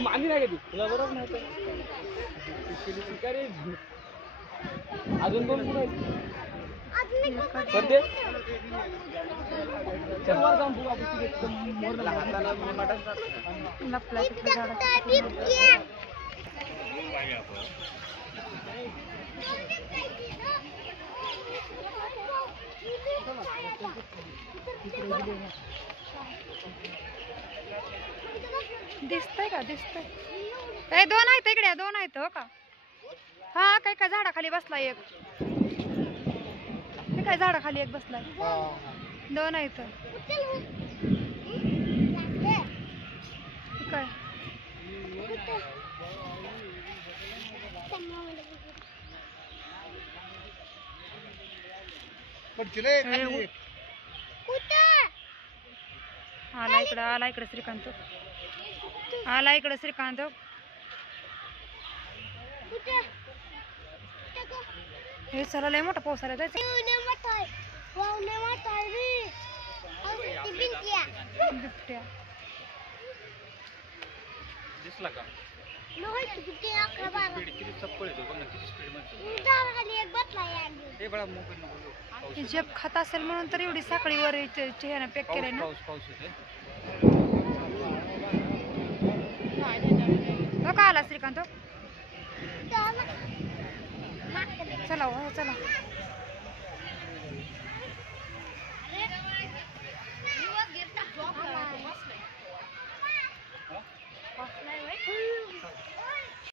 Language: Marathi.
मांदी नाही का तुला बरोबर नाही अजून कोण कुठे दिसतंय का दिसतंय दोन आहेत इकडे दोन आहेत हो का हा काय काय झाडाखाली बसलाय एक काय झाडाखाली एक बसलाय दोन आहेत काय आला इकडे श्रीकांत हे चला लय मोठा पाऊस आला जायचं दिसला का झेप खात असेल म्हणून तर एवढी साखळी वर चेहरा पॅक केलाय ना का आला श्रीकांत चला हो चला